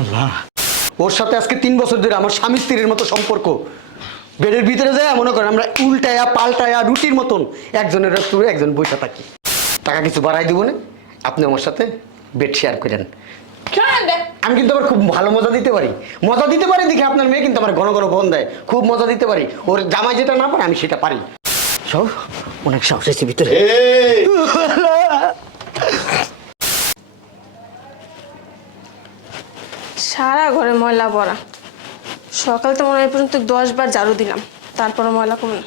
আল্লাহ। ওর সাথে আজকে তিন বছর ধরে আমার স্বামী স্ত্রীর মতো সম্পর্ক। বেডের ভিতরে যায় মনে করেন আমরা উল্টায়া পাল্টায়া রুটির মতন একজনের একজন বসে থাকি। টাকা কিছু বাড়াই দিব না আপনি আমার সাথে বেড শেয়ার করেন। আমি কিন্তু আবার খুব ভালো মজা দিতে পারি। মজা দিতে পারি দেখে আপনার মেয়ে কিন্তু আমার ঘন ঘন ফোন দেয়। খুব মজা দিতে পারি। ওর জামাই যেটা না পারে আমি সেটা পারি। সব অনেক সাহস ভিতরে। সারা ঘরে ময়লা ভরা। সকাল তো মনে হয় পর্যন্ত দশ বার ঝাড়ু দিলাম তারপরে ময়লা কমে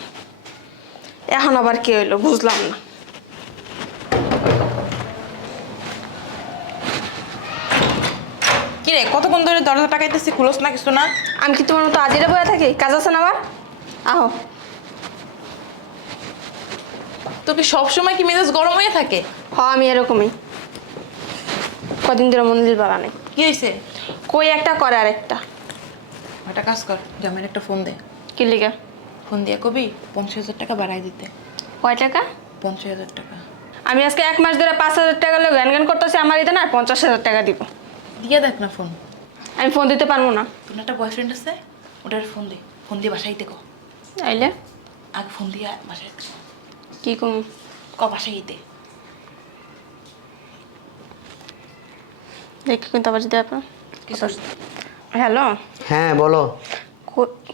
এখন আবার কে এলো বুঝলাম না। কি রে কতক্ষণ ধরে দরজা টাকাইতেছি খুলোস না কিছু না? আমি কি তোমার মতো আজিরা বয়ে থাকি? কাজ আছে না আবার? আহো। তোর কি সবসময় কি মেজাজ গরম হয়ে থাকে? হ আমি এরকমই। কদিন ধরে মন্দির বাড়া নেই। কি হয়েছে কই একটা করে আর একটা। কাজ কর জামাইয়ের একটা ফোন দে। কি লিগা? ফোন দিয়ে কবি পঞ্চাশ হাজার টাকা বাড়াই দিতে। কয় টাকা? পঞ্চাশ হাজার টাকা। আমি আজকে এক মাস ধরে পাঁচ হাজার টাকা লোক জ্ঞান করতেছি আমার দিতে না আর পঞ্চাশ হাজার টাকা দিব। দিয়ে দেখ না ফোন আমি ফোন দিতে পারব না। তোর একটা বয়ফ্রেন্ড আছে ওটার ফোন দে। ফোন দিয়ে বাসায় ক। আইলে? আগে ফোন দিয়ে বাসায় কি। কম? ক বাসায় দিতে দেখি কিন্তু আবার যদি আপনার কিছু হ্যালো? হ্যাঁ বলো।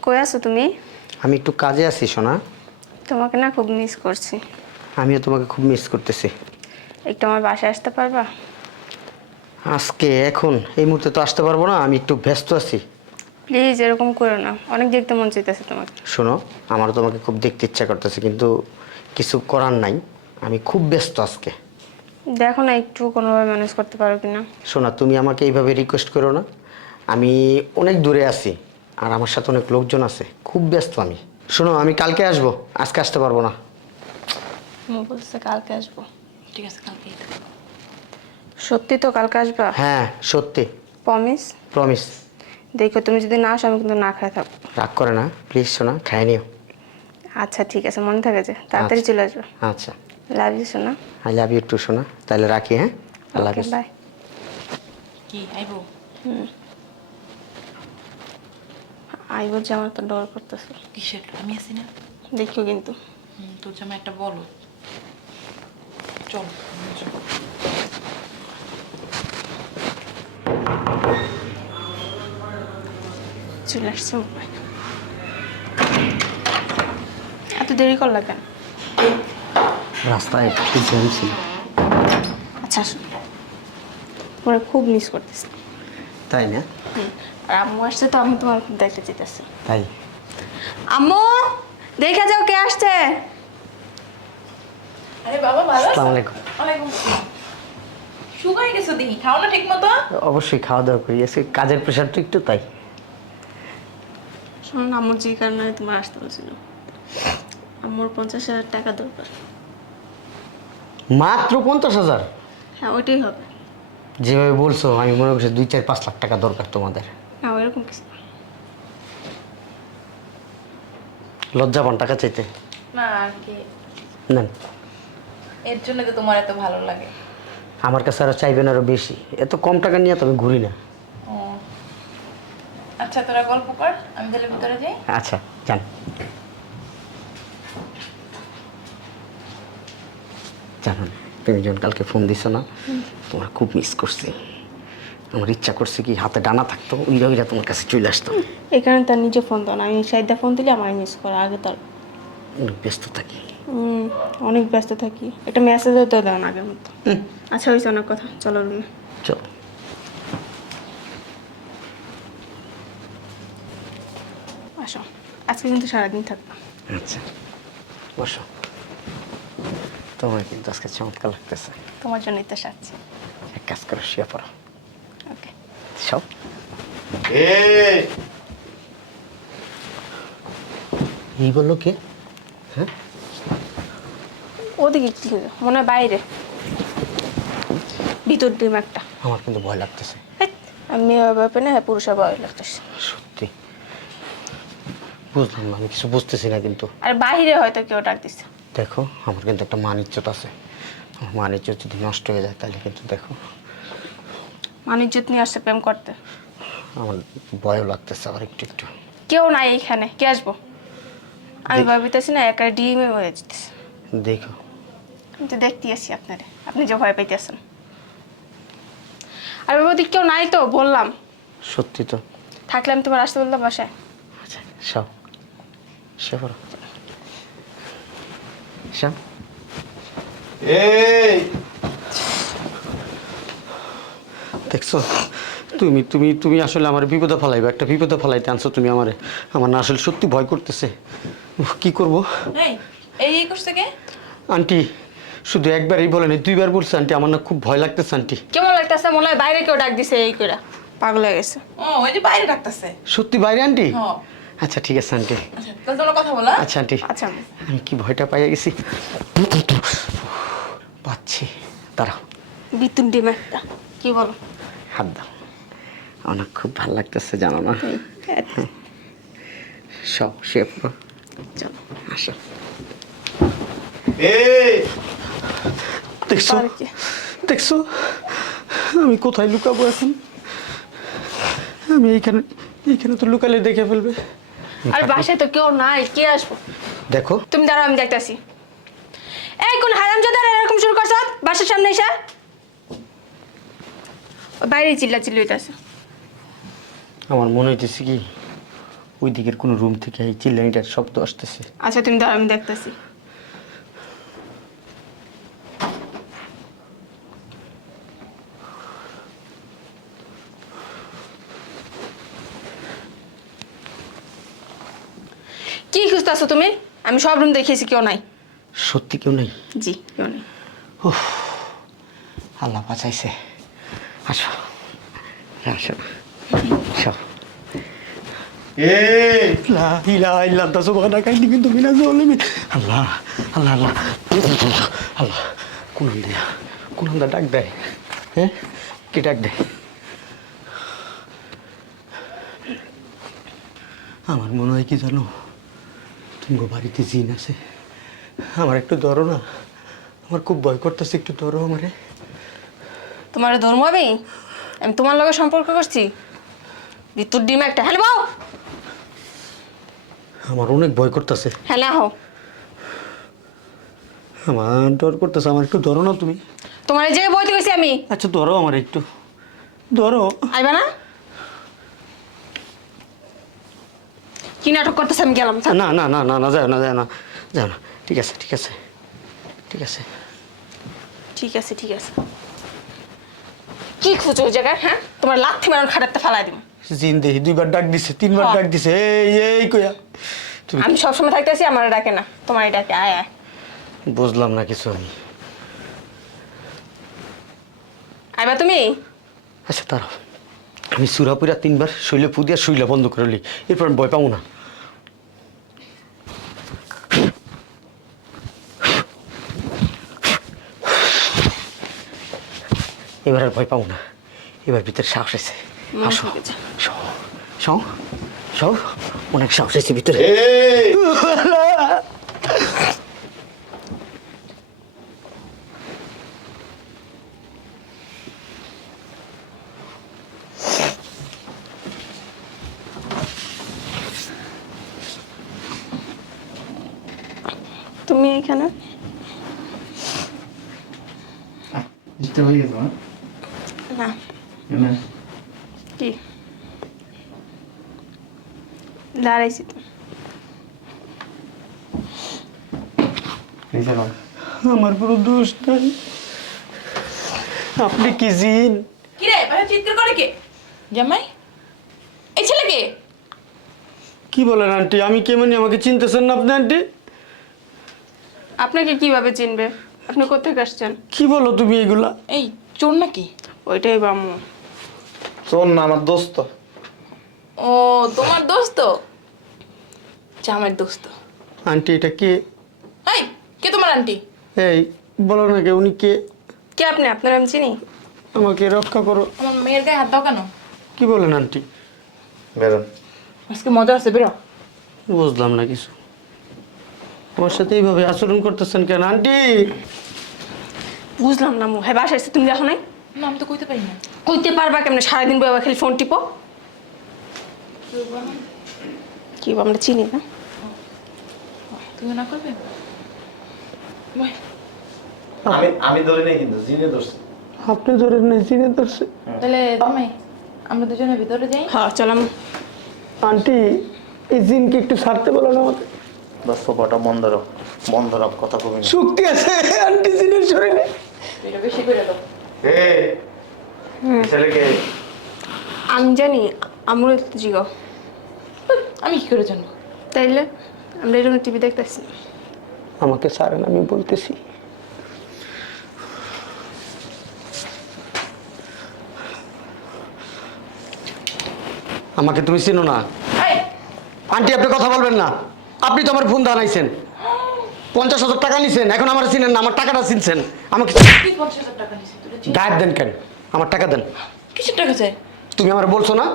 কই আছো তুমি? আমি একটু কাজে আছি সোনা। তোমাকে না খুব মিস করছি। আমিও তোমাকে খুব মিস করতেছি। একটু আমার বাসায় আসতে পারবা? আজকে এখন এই মুহূর্তে তো আসতে পারব না আমি একটু ব্যস্ত আছি। প্লিজ এরকম করো না। অনেক দেখতে মন চাইতেছে তোমাকে। শোনো আমারও তোমাকে খুব দেখতে ইচ্ছা করতেছে কিন্তু কিছু করার নাই। আমি খুব ব্যস্ত আজকে। দেখো না একটু কোনোভাবে ম্যানেজ করতে পারো কিনা। শোনা তুমি আমাকে এইভাবে রিকোয়েস্ট করো না। আমি অনেক দূরে আছি আর আমার সাথে অনেক লোকজন আছে। খুব ব্যস্ত আমি। শোনো আমি কালকে আসব। আজকে আসতে পারব না। মু বলছে কালকে আসব। ঠিক আছে কালকে সত্যি তো কালকে আসবা? হ্যাঁ সত্যি। প্রমিস প্রমিস দেখো তুমি যদি না আসো আমি কিন্তু না খাই থাকব। রাগ করে না। প্লিজ শোনা খাই নিও। আচ্ছা ঠিক আছে মনে থাকে যে। তাড়াতাড়ি চলে আসবে। আচ্ছা। লাভ ইউ শোনা আই লাভ ইউ টু শোনা তাহলে রাখি হ্যাঁ আল্লাহ হাফিজ বাই কি? আইবো? আইব যে আমার তো ডর করতেছে। কিসের? আমি আছি না? দেখিও কিন্তু। তোর জামাই একটা বলো। চল চল চলে আসছে মোবাইল। এত দেরি করলা কেন? রাস্তায় একটু জ্যাম ছিল। আচ্ছা তোমার খুব মিস করতেছি। তাই না? আর আম্মু আসছে তো আমি তোমার খুব দেখতে যেতেছি। তাই? আম্মু দেখে যাও কে আসছে। আরে বাবা ভালো আছো? আসসালামু আলাইকুম। ওয়ালাইকুম আসসালাম। শুকাই গেছো দেখি খাও না ঠিক মতো অবশ্যই খাওয়া দাওয়া করি। আজকে কাজের প্রেশারটা একটু তাই। শোনো না, আম্মুর যে কারণে তোমার আসতে বলছিল। আম্মুর পঞ্চাশ হাজার টাকা দরকার। মাত্র পঞ্চাশ হাজার? হ্যাঁ ওইটাই হবে। যেভাবে বলছো আমি মনে করছি দুই চার পাঁচ লাখ টাকা দরকার তোমাদের। হ্যাঁ ওইরকম কিছু না। লজ্জা পান টাকা চাইতে? না আর কি। নেন। এর জন্য তো তোমার এত ভালো লাগে। আমার কাছে আরও চাইবেন আরও বেশি। এত কম টাকা নিয়ে তো আমি ঘুরি না। ও। আচ্ছা তোরা গল্প কর আমি তাহলে ভিতরে যাই। আচ্ছা যান। জানো না, তুমি যখন কালকে ফোন দিছো না তোমার খুব মিস করছি। আমার ইচ্ছা করছে কি হাতে ডানা থাকতো উইরা উইরা তোমার কাছে চলে আসতো এই কারণে তার নিজে ফোন দাও না। আমি সাইডা ফোন দিলে আমার মিস করে আগে তার। অনেক ব্যস্ত থাকি। অনেক ব্যস্ত থাকি। একটা মেসেজও তো দাও না আগের মতো। আচ্ছা হয়েছে অনেক কথা। চলো রুমে। চল। আসো। আজকে কিন্তু সারাদিন থাকব আচ্ছা বসো। তোমার কিন্তু আজকে চমৎকার লাগতেছে। তোমার জন্যই তো সাচ্ছি এক কাজ করো শুয়ে পড়ো। ওকে। সব। এই বলল কে? হ্যাঁ? ওদিকে কি হলো? মনে হয় বাইরে। ভিতর ডিম একটা। আমার কিন্তু ভয় লাগতেছে। আমি মেয়ে ব্যাপারে না পুরুষের ভয় লাগতেছে। সত্যি। বুঝলাম আমি কিছু বুঝতেছি না কিন্তু। আর বাইরে হয়তো কেউ ডাক দিচ্ছে দেখো আমার কিন্তু একটা মান ইজ্জত আছে। আমার যদি নষ্ট হয়ে যায় তাহলে কিন্তু দেখো। মানিজ্যত নিয়ে আসছে প্রেম করতে? আমার ভয়ও লাগতেছে আবার একটু একটু। কেউ নাই এইখানে কে আসব? আমি ভাবিতেছি না একা ডিমে হয়ে যেতেছে। দেখো। আমি তো দেখতে আসি আপনারে আপনি যে ভয় পাইতেছেন। আর বাবা কেউ নাই তো বললাম। সত্যি তো। থাকলে আমি তোমার আসতে বললাম বাসায়। আচ্ছা সব সে করো সব এই! দেখছ? তুমি তুমি তুমি আসলে আমার বিপদে ফেলাইবে একটা বিপদে ফেলাইতে আনছো তুমি আমারে। আমার না আসলে সত্যি ভয় করতেছে। উফ, কি করব? এই এই এই করছে কে? আন্টি শুধু একবারই বলেনি দুইবার বলছে আন্টি আমার না খুব ভয় লাগতেছে আন্টি। কেমন লাগতেছে? মনে হয় বাইরে কেউ ডাক দিছে এই করে পাগল হয়ে গেছে। ও ওই যে বাইরে ডাকতেছে। সত্যি বাইরে আন্টি? হ্যাঁ আচ্ছা ঠিক আছে আন্টি। আচ্ছা তাহলে তোমরা কথা বলা আচ্ছা আন্টি। আচ্ছা আমি কি ভয়টা পাইয়া গেছি? পাচ্ছি। দাঁড়াও। বিতুন ডিম কি বলো? হাত দাও। আমার খুব ভালো লাগতেছে জানো না? সব সে পুরো চলো। আসো। দেখছ? আর কি? দেখছ? আমি কোথায় লুকাবো এখন? আমি এইখানে এইখানে তো লুকালে দেখে ফেলবে। আর বাসায় তো কেউ নাই কে আসব? দেখো। তুমি দাঁড়াও আমি দেখতাছি। এই কোন হারাম জাদার এরকম শুরু করছ? বাসার সামনে এসে? বাইরে চিল্লা চিল্লি হইতাছে। আমার মনে হইতেছে কি ওই দিকের কোনো রুম থেকে এই চিল্লানিটার শব্দ আসতেছে। আচ্ছা তুমি দাঁড়াও আমি দেখতাছি। খুঁজতেছো তুমি? আমি সব রুম দেখিয়েছি কেউ নাই। সত্যি কেউ নেই? জি কেউ নেই। আল্লাহ বাঁচাইছে। আসো। আসো। আসো। এই লা ইলাহা ইল্লা আনতা সুবহানাকা ইন্নী কুনতু মিনাজ জালিমিন আল্লাহ আল্লাহ আল্লাহ। আল্লাহ কোন দেয়া কোন ডাক দেয়। হ্যাঁ কি ডাক দেয়? আমার মনে হয় কি জানো? তুমি বাড়িতে জিন আছে। আমার একটু ধরো না। আমার খুব ভয় করতেছে একটু ধরো আমারে। তোমার ধর্ম আমি? আমি তোমার লগে সম্পর্ক করছি। বিতুর ডিম একটা হ্যালো বাও আমার অনেক ভয় করতেছে। হ্যাঁ না হো আমার ডর করতেছে আমার একটু ধরো না তুমি। তোমার এই জায়গায় বইতে গেছি আমি। আচ্ছা ধরো আমার একটু। ধরো। আইবা না? কি নাটক করতেছে আমি গেলাম থাক। না না না না না যাও না যাও না যাও না। ঠিক আছে ঠিক আছে ঠিক আছে। ঠিক আছে ঠিক আছে। কি খুঁজো ওই জায়গায় হ্যাঁ? তোমার লাথি মারণ খাটাতে ফেলাই দিব। জিন দেখি দুইবার ডাক দিছে তিনবার হ্যাঁ। ডাক দিছে এই এই কইয়া। তুমি আমি সবসময় থাকতেছি আমার ডাকে না তোমার ডাকে আয় আয়। বুঝলাম না কিছু আমি। আইবা তুমি? আচ্ছা দাঁড়াও আমি সুরাপুরা তিনবার শৈল পুদিয়া শৈলা বন্ধ করে লি এরপর আমি ভয় পাবো না। এবার আর ভয় পাবো না এবার ভিতরে সাহস আছে। আসো সও সও অনেক সাহস আছে ভিতরে। এখানে। হয়ে গেছে না? না। কি? দাঁড়াইছি তো। আমার কোনো দোষ নাই। আপনি কি জিন? কি রে চিৎকার করে কে? জামাই? এই ছেলেকে? কি বলেন আন্টি? আমি কেমনি আমাকে চিনতেছেন না আপনি আন্টি? আপনাকে কীভাবে চিনবে? আপনি কোথেকে আসছেন? কি বলো তুমি এগুলা? এই চোর নাকি? ওইটাই বামু। শোন না আমার দোস্ত। ও তোমার দোস্ত? জামাইয়ের দোস্ত। আন্টি এটা কে? এই কে তোমার আন্টি? এই বলো না কে উনি কে? কে আপনি? আপনার আমি চিনি। আমাকে রক্ষা করো। আমার মেয়ের গায়ে হাত দাও কেন? কি বলেন আন্টি? বেরোন আজকে মজা আছে বেরো। বুঝলাম না কিছু। আমার সাথে এইভাবে আচরণ করতেছেন কেন আন্টি? বুঝলাম না মু হ্যাঁ বাসায় এসে তুমি দেখো নাই? না আমি তো কইতে পারি না। কইতে পারবা কেমনে? সারাদিন বইবা খালি ফোন টিপো। কি আমরা চিনি না। তুমি না করবে? আমি আমি ধরে নেই কিন্তু জিনে ধরছি। আপনি ধরে নেই চিনে ধরছে। তাহলে জামাই আমরা দুজনে ভিতরে যাই। হ্যাঁ চলাম আন্টি এই জিনকে একটু ছাড়তে বলো না আমাকে। দশ কটা বন্ধ রাখ। বন্ধ রাখ কথা কবি শক্তি আছে আন্টি জিনের শরীরে। এটা বেশি করে দাও। এ ছেলেকে? আমি জানি আমার জিগো আমি কি করে জানব? তাইলে আমরা এরকম টিভি দেখতেছি। আমাকে ছাড়েন আমি বলতেছি। আমাকে তুমি চিনো না? এই, আন্টি আপনি কথা বলবেন না। আপনি তো আমার ফোন দাঁড়াইছেন। পঞ্চাশ হাজার টাকা নিছেন এখন আমার চিনেন না আমার টাকাটা চিনছেন। আমাকে চিনি। দেন কেন? আমার টাকা দেন। কিসের টাকা চাই? তুমি আমার বলছো না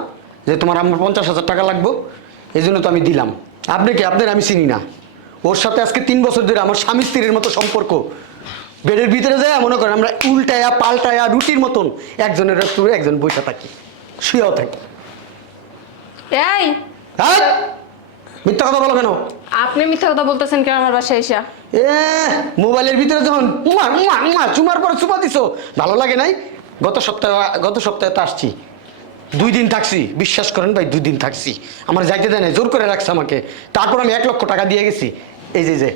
যে তোমার আমার পঞ্চাশ হাজার টাকা লাগবে এই জন্য তো আমি দিলাম। আপনি কি? আপনার আমি চিনি না। ওর সাথে আজকে তিন বছর ধরে আমার স্বামী স্ত্রীর মতো সম্পর্ক। বেডের ভিতরে যায় মনে করেন আমরা উল্টায়া পাল্টায়া রুটির মতন একজনের একজন বৈশা থাকি শুয়েও থাকি। এই! হ্যাঁ মিথ্যা কথা বলো কেন? আপনি মিথ্যা কথা বলতেছেন কেন আমার বাসায় এসে? এ মোবাইলের ভিতরে যখন উমা উমা উমা চুমার পরে চুমা দিছো ভালো লাগে নাই? গত সপ্তাহে গত সপ্তাহে তো আসছি। দুই দিন থাকছি বিশ্বাস করেন ভাই দুই দিন থাকছি। আমার যাইতে দেয় জোর করে রাখছে আমাকে। তারপর আমি এক লক্ষ টাকা দিয়ে গেছি। এই যে যে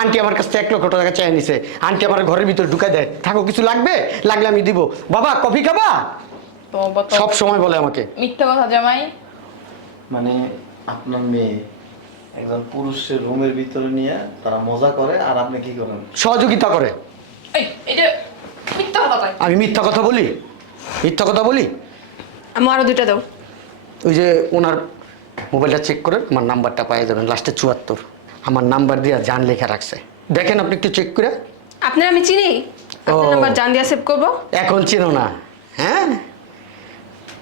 আন্টি আমার কাছ থেকে এক লক্ষ টাকা চাই নিছে। আন্টি আমার ঘরের ভিতরে ঢুকাই দেয়। থাকো কিছু লাগবে? লাগলে আমি দিব। বাবা কফি খাবা? তো সব সময় বলে আমাকে। মিথ্যা কথা জামাই। মানে আপনার মেয়ে একজন পুরুষের রুমের ভিতরে নিয়ে তারা মজা করে আর আপনি কি করেন? সহযোগিতা করে। এই এটা মিথ্যা কথা। আমি মিথ্যা কথা বলি? মিথ্যা কথা বলি? আমার আরও দুইটা দাও। ওই যে ওনার মোবাইলটা চেক করেন আমার নাম্বারটা পাই যাবেন লাস্টে চুয়াত্তর। আমার নাম্বার দিয়ে জান লেখা রাখছে। দেখেন আপনি একটু চেক করে। আপনার আমি চিনি? আপনার ও। নাম্বার জান দিয়া সেভ করব? এখন চেনো না। হ্যাঁ?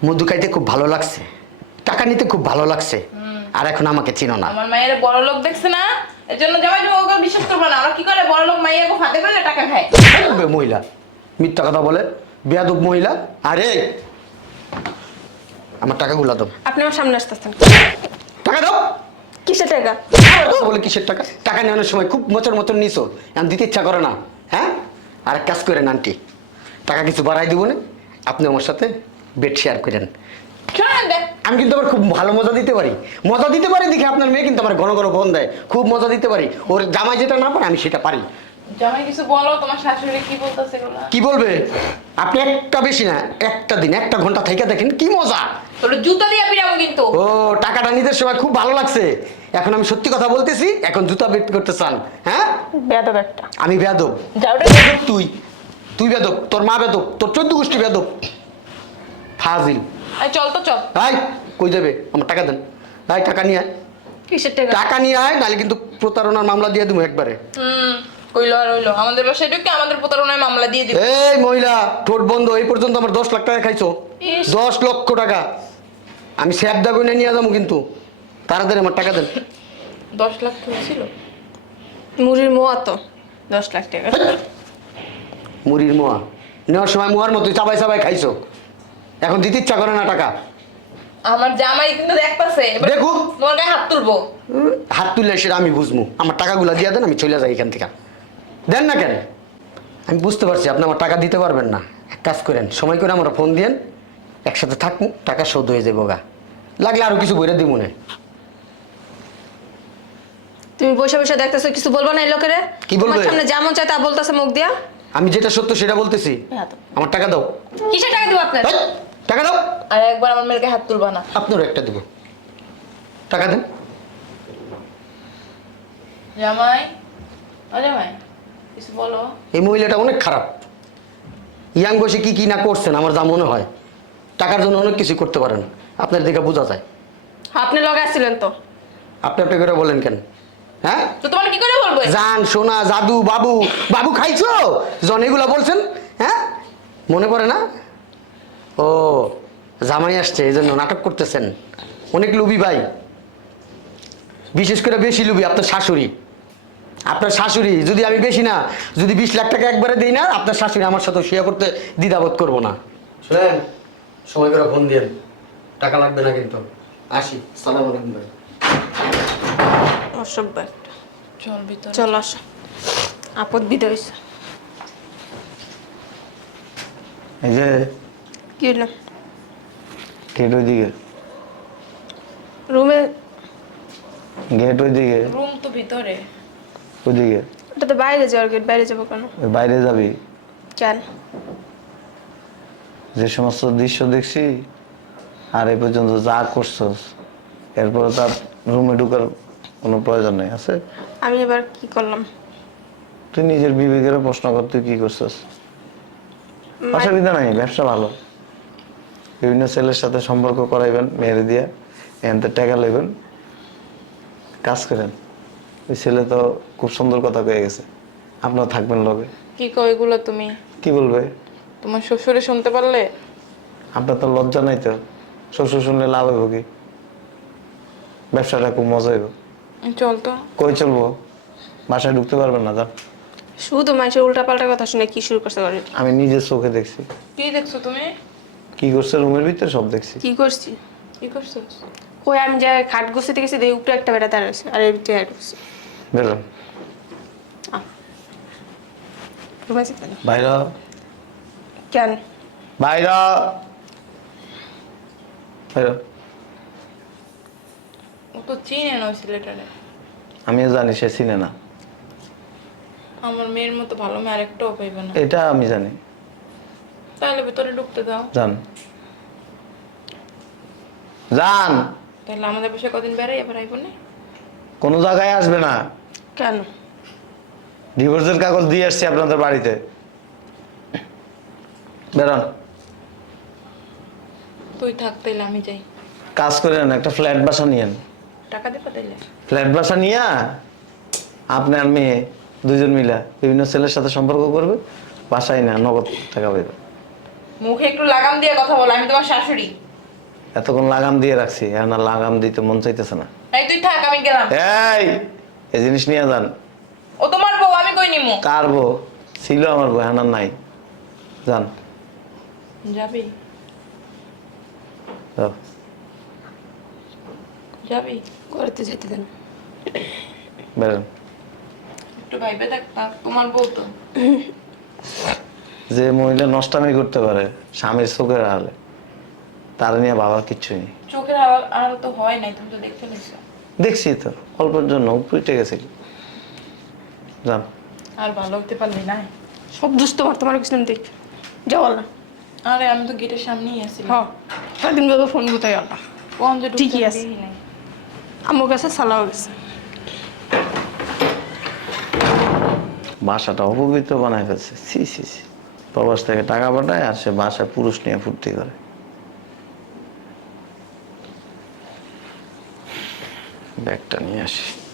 মধু খাইতে খুব ভালো লাগছে। টাকা নিতে খুব ভালো লাগছে। আর এখন আমাকে চিনো না। আমার মায়ের বড় লোক দেখছে না এর জন্য জামাই তুমি ওকে বিশ্বাস করবে না। ওরা কি করে? বড় লোক মাইয়াকে ফাঁদে করে টাকা খায়। বে মহিলা মিথ্যা কথা বলে বেয়াদব মহিলা। আরে আমার টাকাগুলো দাও। আপনি আমার সামনে আসতেছেন। টাকা দাও। কিসের টাকা? কথা বলে কিসের টাকা? টাকা নেওয়ানোর সময় খুব মচর মতন নিছো। এখন দিতে ইচ্ছা করে না হ্যাঁ? আর এক কাজ করেন আন্টি। টাকা কিছু বাড়াই দিব না। আপনি আমার সাথে বেড শেয়ার করেন। আমি কিন্তু আবার খুব ভালো মজা দিতে পারি। মজা দিতে পারি দেখে আপনার মেয়ে কিন্তু আমার ঘন ঘন ফোন দেয়। খুব মজা দিতে পারি। ওর জামাই যেটা না পারে আমি সেটা পারি। জামাই কিছু বলো তোমার শাশুড়ি কি বলতেছে কি বলবে? আপনি একটা বেশি না একটা দিন একটা ঘণ্টা থেকে দেখেন কি মজা। তোর জুতা দিয়ে কিন্তু। ও টাকাটা নিতে সময় খুব ভালো লাগছে। এখন আমি সত্যি কথা বলতেছি এখন জুতা বেট করতে চান হ্যাঁ? বেয়াদব একটা। আমি বেয়াদব। যাও রে। বেয়াদব তুই। তুই বেদব তোর মা বেদব তোর চোদ্দ গোষ্ঠী বেদব ফাজিল। এই চল তো চল। ভাই কই যাবে? আমার টাকা দেন। ভাই টাকা নিয়ে আয়। কিসের টাকা? টাকা নিয়ে আয় নাহলে কিন্তু প্রতারণার মামলা দিয়ে দেবো একবারে। হুম কইলো আর হইল। আমাদের বাসায় ঢুকে আমাদের প্রতারণায় মামলা দিয়ে দিবে। এই মহিলা ঠোঁট বন্ধ এই পর্যন্ত আমার দশ লাখ টাকা খাইছো? ইস। দশ লক্ষ টাকা। আমি স্যাপ দা কইনে নিয়ে যাব কিন্তু। তাড়াতাড়ি আমার টাকা দেন। দশ লাখ টাকা ছিল মুড়ির মোয়া তো দশ লাখ টাকা। মুড়ির মোয়া। নেওয়ার সময় মোয়ার মতো চাবাই চাবাই খাইছো। এখন দিতে ইচ্ছা করে না টাকা। আমার জামাই কিন্তু দেখতাছে এবার দেখুক। তোমার গায়ে হাত তুলবো। হাত তুললে সেটা আমি বুঝব আমার টাকাগুলো দিয়ে দেন আমি চলে যাই এখান থেকে। দেন না কেন? আমি বুঝতে পারছি আপনি আমার টাকা দিতে পারবেন না। এক কাজ করেন সময় করে আমার ফোন দিয়েন একসাথে থাকুন টাকা শোধ হয়ে যাব গা। লাগলে আরও কিছু বইরে দিব মনে তুমি বসে বসে দেখতেছো কিছু বলব না এই লোকেরে? কি বলব? তোমার সামনে যেমন চাই তা বলতেছে মুখ দিয়া। আমি যেটা সত্য সেটা বলতেছি। আমার টাকা দাও। কিসের টাকা দিব আপনার? টাকা দাও। আর একবার আমার গায়ে হাত তুলবা না। আপনারও একটা দেবো। টাকা দেন। জামাই ও জামাই কিছু বলো। এই মহিলাটা অনেক খারাপ। ইয়াং বয়সে কি কি না করছেন আমার যা মনে হয়। টাকার জন্য অনেক কিছু করতে পারেন। আপনার দেখে বোঝা যায়। আপনি লগে আসছিলেন তো? আপনি আপনি করে বলেন কেন? হ্যাঁ? তো তোমার কি করে বলব? জান সোনা জাদু বাবু। বাবু খাইছো? জন এগুলো বলছেন? হ্যাঁ? মনে পড়ে না? ও জামাই আসছে এই জন্য নাটক করতেছেন। অনেক লুবি ভাই। বিশেষ করে বেশি লুবি আপনার শাশুড়ি। আপনার শাশুড়ি যদি আমি বেশি না যদি বিশ লাখ টাকা একবারে দিই না আপনার শাশুড়ি আমার সাথে শেয়ার করতে দ্বিধাবোধ করব না। শুনেন সময় করে ফোন দিয়েন। টাকা লাগবে না কিন্তু। আসি সালাম আলাইকুম ভাই। অসভ্য একটা। চল ভিতরে। চল আসো। আপদ বিদে হয়েছে এই যে কি হলো গেট ওই রুমে গেট ওই দিকে রুম তো ভিতরে। ওইদিকে? ওটা তো বাইরে যাওয়ার গেট বাইরে যাব কেন? ওই বাইরে যাবি? কেন? যে সমস্ত দৃশ্য দেখছি আর এই পর্যন্ত যা করছস এরপরে তার রুমে ঢুকার কোনো প্রয়োজন নেই আছে? আমি এবার কি করলাম? তুই নিজের বিবেকের প্রশ্ন কর তুই কি করছস? অসুবিধা নাই ব্যবসা ভালো। বিভিন্ন ছেলের সাথে সম্পর্ক করাইবেন মেয়েরে দিয়ে এখান থেকে টাকা লইবেন কাজ করেন। ওই ছেলে তো খুব সুন্দর কথা কয়ে গেছে। আপনার থাকবেন লগে। কি কও এগুলো তুমি? কি বলবে? তোমার শ্বশুরে শুনতে পারলে? আপনার তো লজ্জা নাই তো? শ্বশুর শুনলে লাভ হইব কি? ব্যবসাটা খুব মজা হইব। চল তো। কই চলবো? বাসায় ঢুকতে পারবেন না যান। শুধু মানুষের উল্টা পাল্টা কথা শুনে কি শুরু করতে পারে আমি নিজের চোখে দেখছি। কি দেখছ তুমি? কি করছে রুমের ভিতরে? সব দেখছি। কি করছি? কি করছ? কই আমি যা খাট গুছাতে গেছি দেখি উপরে একটা বেড়া দাঁড়াচ্ছে আর এর ভিতরে অ্যাড করছি বেরোন রুমে যেতে বাইর। কেন? বাইর। বাইর। ও তো চিনে না ওই ছেলেটারে। আমিও জানি সে চিনে না। আমার মেয়ের মতো ভালো মেয়ে আরেকটাও পাইবে না। এটা আমি জানি। তাহলে ভিতরে ঢুকতে দাও। জান। জান! তাহলে আমাদের পাশে কদিন বেড়াই এবার আইব না? কোনো জায়গায় আসবে না। কেন? ডিভোর্সের কাগজ দিয়ে আসছি আপনাদের বাড়িতে। বেরোন। তুই থাক তাইলে আমি যাই। কাজ করে করেন একটা ফ্ল্যাট বাসা নিয়েন টাকা দেবো তাইলে? ফ্ল্যাট বাসা নিয়া আপনি আর মেয়ে দুজন মিলা বিভিন্ন ছেলের সাথে সম্পর্ক করবে বাসায় না নগদ টাকা পাইবে। মুখে একটু লাগাম দিয়ে কথা বল আমি তোমার শাশুড়ি। এতক্ষণ লাগাম দিয়ে রাখছি এখন আর লাগাম দিতে মন চাইতেছে না। এই তুই থাক আমি গেলাম। এই এই জিনিস নিয়ে যান। ও তোমার বউ আমি কই নিমু? কার বউ? ছিল আমার বউ এখন আর নাই। যান। যাবি? যাও। যাবি? করতে যেতে দেন। বেরোন। একটু ভাইবে দেখ না তোমার বউ তো। যে মহিলা নষ্টামি করতে পারে স্বামীর চোখের আড়ালে তার নিয়ে বাবার কিচ্ছু নেই। চোখের আড়াল তো হয় নাই তুমি তো দেখতে নিছো দেখছি তো অল্পের জন্য উপরে গেছিল যান আর ভালো হতে পারলি না। সব দোষ কিছু দেখ। যাও আল্লাহ। আরে আমি তো গেটের সামনেই আছি। হ্যাঁ সারাদিন ভাবে ফোন গুতাই আল্লাহ। যে ঠিকই আছে। আমার কাছে সালাও গেছে বাসাটা অপবিত্র বানায় ফেলছে। সি সি সি প্রবাস থেকে টাকা পাঠায় আর সে বাসায় পুরুষ নিয়ে ফুর্তি করে। ব্যাগটা নিয়ে আসি।